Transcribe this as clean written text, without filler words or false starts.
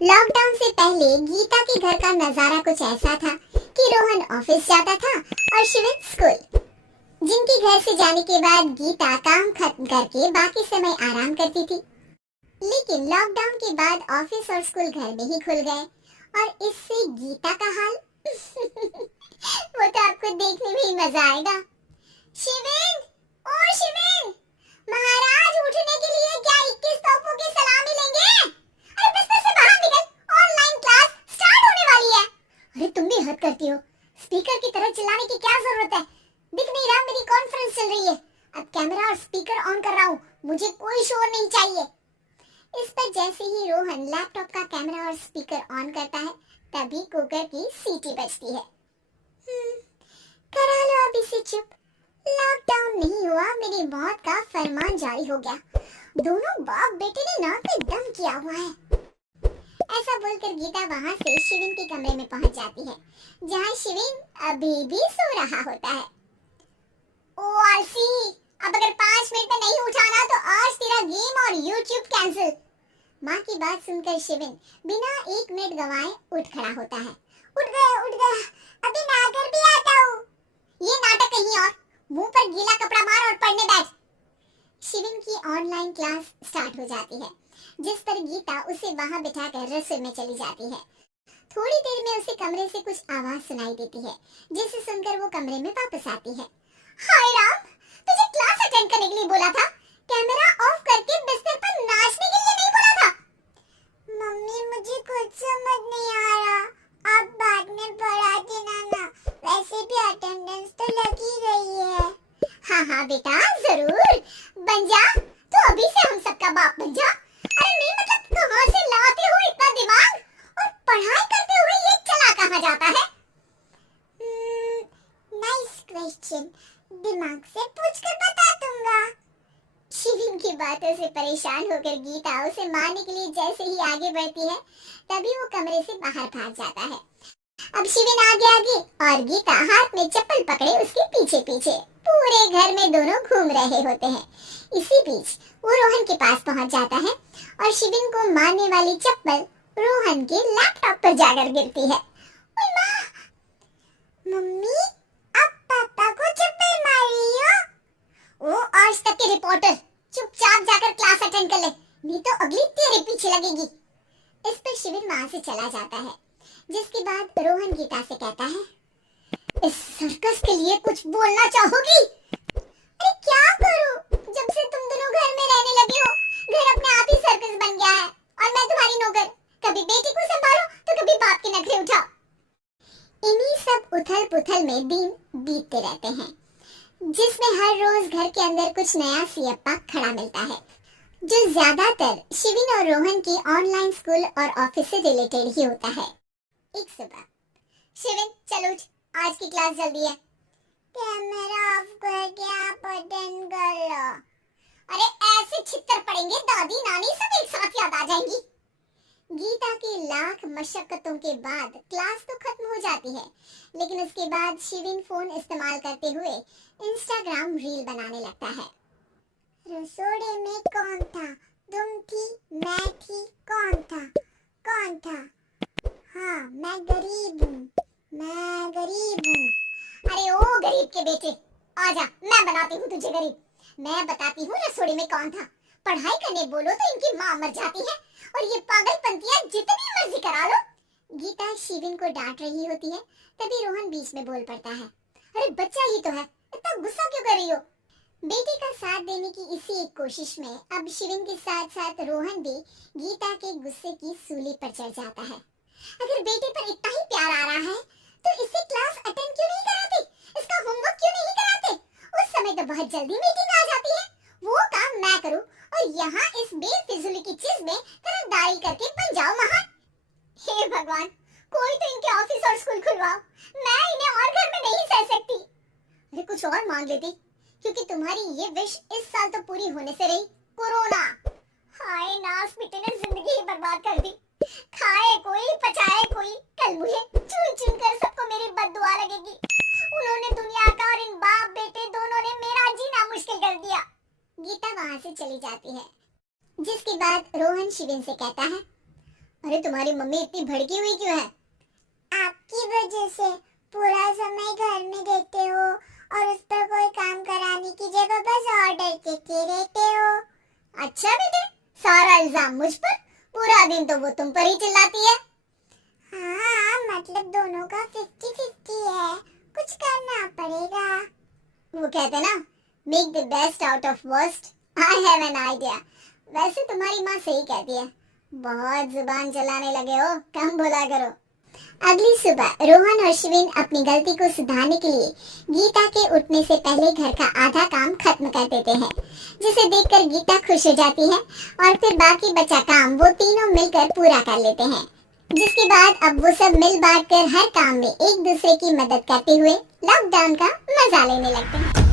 Lockdown से पहले गीता के घर का नजारा कुछ ऐसा था कि रोहन ऑफिस जाता था और शिविन स्कूल। जिनके घर से जाने के बाद गीता काम खत्म करके बाकी समय आराम करती थी। लेकिन लॉकडाउन के बाद ऑफिस और स्कूल घर में ही खुल गए और इससे गीता का हाल वो तो आपको देखने में ही मजा आएगा। शिविन, ओ शिविन, महाराज उठने के लिए क्या 21 तोपों की सलामी लेंगे? अरे बिस्तर से बाहर निकल, ऑनलाइन क्लास स्टार्ट होने वाली है। अरे तुम भी हद करती हो, स्पीकर की तरह चिल्लाने की क्या जरूरत है? दिख नहीं रहा मेरी कॉन्फ्रेंस चल रही है। अब कैमरा और स्पीकर ऑन कर रहा हूँ, मुझे कोई शोर नहीं चाहिए। इस पर जैसे ही रोहन लैपटॉप का कैमरा और स्पीकर ऑन करता है तभी कुकर की सीटी बजती है। करा लो अभी से चुप। लॉकडाउन नहीं हुआ, मेरी मौत का फरमान जारी हो गया। दोनों बाप बेटे ने नाक पे दम किया हुआ है। ऐसा बोलकर गीता वहां से शिविन के कमरे में पहुंच जाती है, जहां शिविन अभी भी सो रहा होता है। ओ आरसी, अब अगर 5 मिनट में नहीं उठाना तो आज तेरा गेम और यूट्यूब कैंसिल। माँ की बात सुनकर शिविन बिना 1 मिनट गवाए उठ खड़ा होता है। उठ गया, अभी नहाकर भी आता हूँ। ये नाटक कहीं और, मुंह पर गीला कपड़ा मार और पढ़ने बैठ। शिविन की ऑनलाइन क्लास स्टार्ट हो जाती है, जिस पर गीता उसे वहां बिठाकर रसोई में चली जाती है। थोड़ी देर में उसे कमरे से कुछ आवाज सुनाई देती है, जिसे सुनकर वो कमरे में वापस आती है। हाय राम, तुझे क्लास अटेंड करने के लिए बोला था, कैमरा ऑफ करके बिस्तर पर नाचने के लिए नहीं बोला था। मम्मी मुझे कुछ समझ नहीं आ रहा, आप बाद में पढ़ा देना ना, वैसे भी अटेंडेंस तो लगी गई है। हाँ बेटा जरूर, बन जा तो अभी से हम सबका बाप बन जा। अरे नहीं मतलब कहाँ से लाते हो इतना दिमाग, और पढ़ाई करते हुए ये चला कहाँ जाता है? नाइस क्वेश्चन, दिमाग से पूछ कर बता दूंगा। शिविन की बातों से परेशान होकर गीता उसे मारने के लिए जैसे ही आगे बढ़ती है तभी वो कमरे से बाहर भाग जाता है। अब शिविन आगे और गीता हाथ में चप्पल पकड़े उसके पीछे। पूरे घर में दोनों घूम रहे होते हैं। इसी बीच वो रोहन के पास पहुंच जाता है और शिविन को मारने वाली चप्पल रोहन के लैपटॉप पर जाकर गिरती है। ओए माँ! मम्मी, अब पापा को चप्पल मार रही हो? ओ आज तक के रिपोर्टर, चुपचाप जाकर क्लास अटेंड कर ले, नहीं तो अगली तेरे पीछे लगेगी। इस पर शिविन वहां से चला जाता है, जिसके बाद रोहन गीता से कहता है, इस सर्कस के लिए कुछ बोलना चाहोगी? अरे क्या करूं, जब से तुम दोनों घर में रहने लगे हो, घर अपने आप ही सर्कस बन गया है और मैं तुम्हारी नौकर। कभी बेटी को संभालो तो कभी बाप के नखरे उठाओ। इन्हीं सब उथल पुथल में दिन बीतते रहते हैं, जिसमें हर रोज घर के अंदर कुछ नया सियप्पा खड़ा मिलता है, जो ज्यादातर शिविन और रोहन की ऑनलाइन स्कूल और ऑफिस से रिलेटेड ही होता है। एक सुबह, शिविन चल उठ, आज की क्लास जल्दी है। कैमरा ऑफ करके आप अटेंड कर लो। अरे ऐसे छितर पड़ेंगे दादी नानी सब एक साथ याद आ जाएंगी। गीता की लाख मशक्कतों के बाद क्लास तो खत्म हो जाती है, लेकिन उसके बाद शिविन फोन इस्तेमाल करते हुए इंस्टाग्राम रील बनाने लगता है। रसोड़े में कौन था? तुम थी, मैं थी, कौन था? हाँ मैं गरीब हूँ। अरे ओ गरीब के बेटे, आजा, मैं बनाती हूँ तुझे गरीब। मैं बताती हूँ रसोड़ी में कौन था। पढ़ाई करने बोलो तो इनकी माँ मर जाती है और ये पागलपंतियाँ जितनी मर्जी करा लो। गीता शिविन को डांट रही होती है, तभी रोहन बीच में बोल पड़ता है, अरे बच्चा ही तो है, इतना गुस्सा क्यों कर रही हो? बेटे का साथ देने की इसी एक कोशिश में अब शिविन के साथ साथ रोहन भी गीता के गुस्से की सूली पर चढ़ जाता है। अगर बेटे पर इतना ही प्यार आ रहा है तो इसे क्लास अटेंड क्यों नहीं कराते? इसका होमवर्क क्यों नहीं कराते? उस समय तो बहुत जल्दी मीटिंग आ जाती है, वो काम मैं करूं और यहाँ इस बेफिजूली की चीज में तरफदारी करके बन जाओ महान। हे भगवान, कोई तो इनके ऑफिस और स्कूल खुलवाओ, मैं इन्हें और घर में नहीं सह सकती। अरे कुछ और मांग लेती, क्योंकि तुम्हारी ये विश इस साल तो पूरी होने से रही, कोरोना। हाय नास बेटे ने जिंदगी ही बर्बाद कर दी। खाए कोई पचाए कोई, कल मुझे चुन कर सबको मेरी बद्दुआ लगेगी। उन्होंने दुनिया का और इन बाप बेटे दोनों ने मेरा जीना मुश्किल कर दिया। गीता वहां से चली जाती है, जिसके बाद रोहन शिविन से कहता है, अरे तुम्हारी मम्मी इतनी भड़की हुई क्यों है? आपकी वजह से पूरा समय घर में रहते हो और उस पर कोई काम कराने की जगह बस ऑर्डर देते रहते हो। अच्छा बेटे, सारा इल्जाम मुझ पर? पूरा दिन तो वो तुम पर ही चिल्लाती है। हाँ, मतलब दोनों का 50-50 है, कुछ करना पड़ेगा। वो कहते ना, make the best out of worst. I have an idea. वैसे तुम्हारी माँ सही कहती है, बहुत जुबान चलाने लगे हो, कम बोला करो। अगली सुबह रोहन और शिविन अपनी गलती को सुधारने के लिए गीता के उठने से पहले घर का आधा काम खत्म कर देते हैं, जिसे देखकर गीता खुश हो जाती है और फिर बाकी बचा काम वो तीनों मिलकर पूरा कर लेते हैं। जिसके बाद अब वो सब मिल बांट कर हर काम में एक दूसरे की मदद करते हुए लॉकडाउन का मजा लेने लगते हैं।